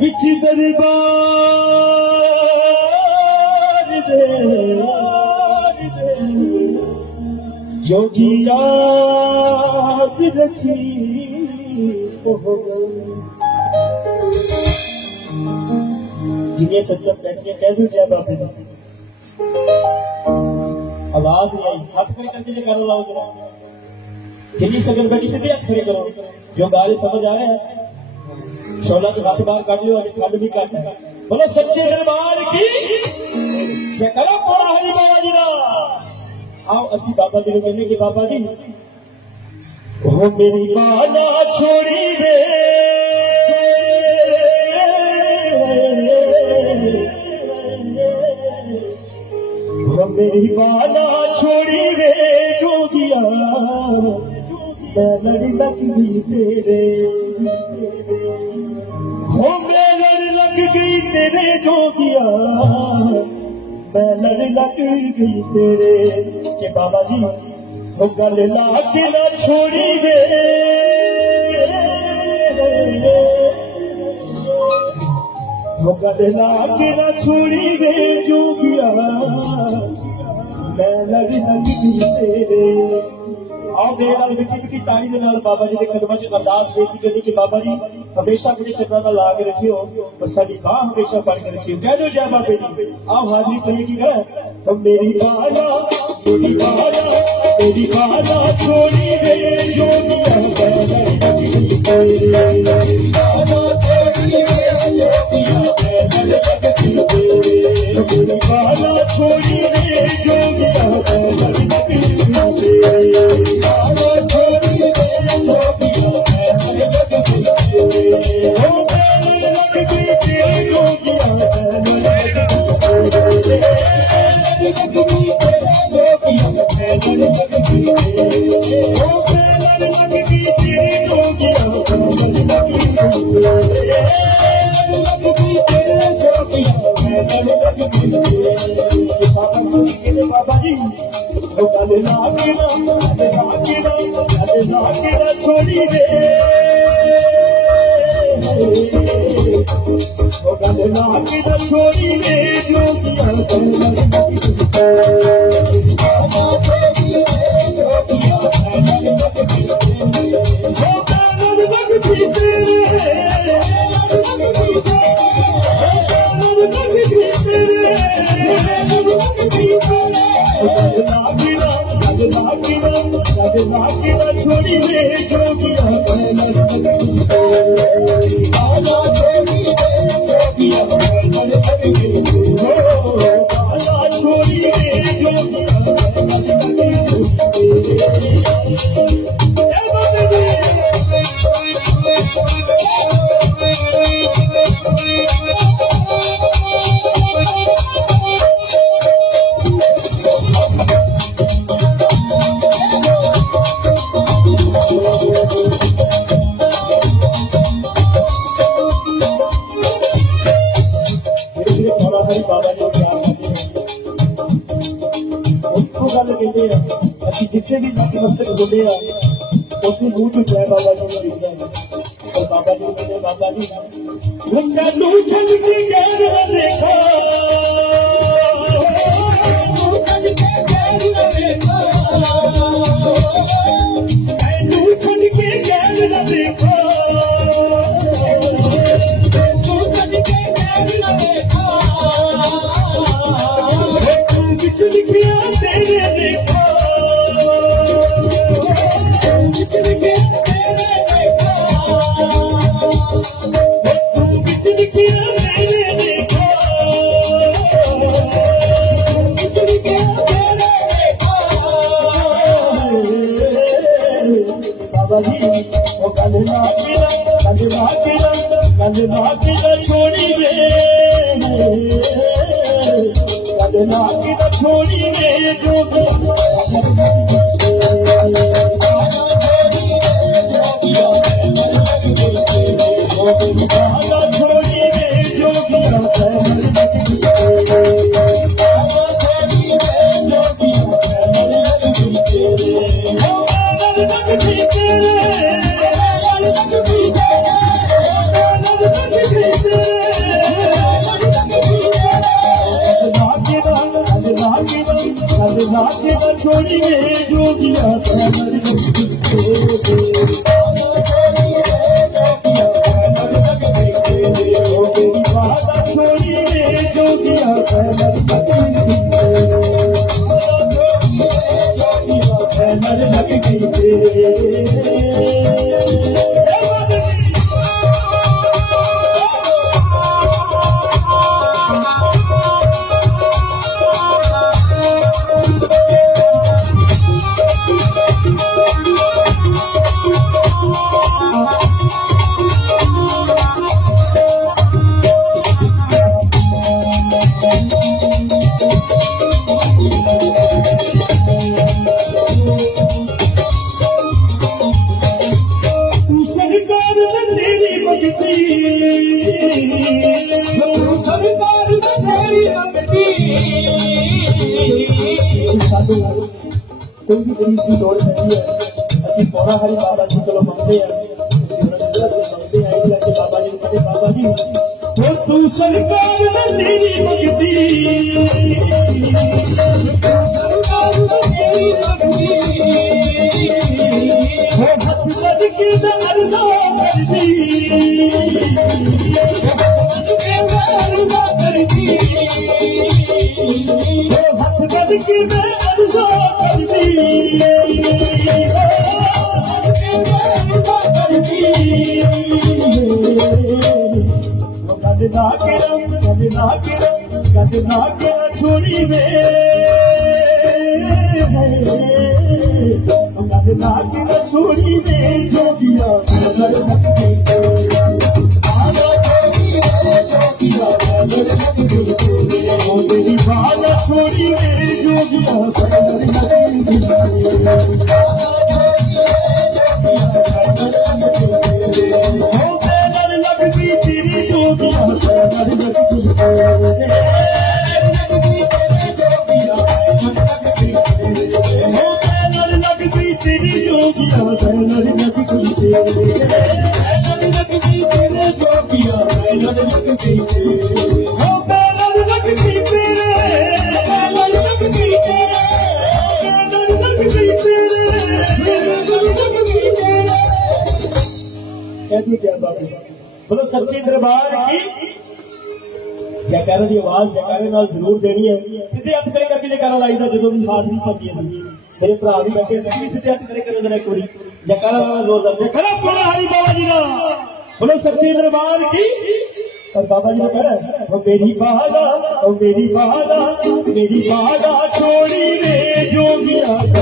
विच दरबार दे जोगी याद रखी जिन्हें सत्तर बैठिए कह दो जय बाबे आवाज नहीं आई हाथ खड़े करके जो करो लाओ जरा जिन्नी सगल बैठी सीधे हाथ खड़े करो जो गाली समझ आ रहा है शोला तो हाथ बाहर काट लो अभी खंड भी काट बोलो सच्चे दरबार की जय करो बोला हरि बाबा जी का आओ असी बाबा जी ने कहने के बाबा जी ओ मेरी बाला छोड़ी रे ओ मेरी बाला छोड़ी रे जोगिया मैं लड़ी लग गई तेरे हो मैं लड़ लग गई तेरे जोगिया मैं लड़ लग गई तेरे के बाबा जी वो गल ला के ना छोड़ी वे वो गल ला के ना छोड़ी वे जोगिया मैं लड़ लग गई तेरे आओ मेरे नाल मिठी मिठी ताली दे नाल बाबा जी के कदमां च अरदास बेनती करनी कि बाबा जी हमेशा मेरे चरणों में ला के रखियो और साडी बाह हमेशा फड़ के रखियो कह दो जय बाबे जी आओ हाजिरी करिए की करें तो मेरी बाला छोड़ी रे जोगिया बाला छोड़ी रे जोगिया बाबा जी छोड़ी दे छोड़ी दे छोड़ी रे जोगिया छोड़ी रे जिथे भी नतमस्तक बोले उसे मुंह च जय बाबा जी ने लिखा है और बाबा जी ने बाबा जी छल की गैर देखा छल के गैर देखा लिखिया तेरे देखा छोड़ी रे छोड़ी रे जो छोड़ी रे जो छोड़ी रे छोड़ी में जो दिया छोड़ी में जो दिया लग गई कोई भी चीज की लोड़ नहीं है असि पौरा हरी बाबा जी को मंगते हैं मंगते हैं इस करके बाबा जी कहते बाबा जी वो तू सरकार में तेरी मंगती वो हथ करके अर्जा करती वो हथ करके अर्जा छोड़ी में छोड़ी में जो दिया मेरी बाला छोड़ी में जो दिया लगती तेरी जो लगती तेरी बोलो सच्ची दरबार की जयकारा की आवाज जयकारे नाल जरूर देनी है सीधे हथ खड़े करके जयकारा लाईदा जो भी हाजरी बनती है मेरे भरा भी बैठे सीधे हथ खड़े करो जरा एक बारी जयकारा वाला जोरदार जयकारा बोलो हरि बाबा जी का बोलो सच्ची दरबार की और बाबा जी ने कहा वो मेरी बाला छोड़ी रे जोगिया छोड़ी रे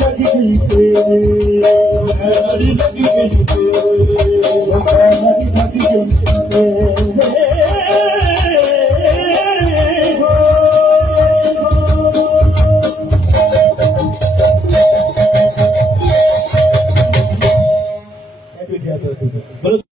लगी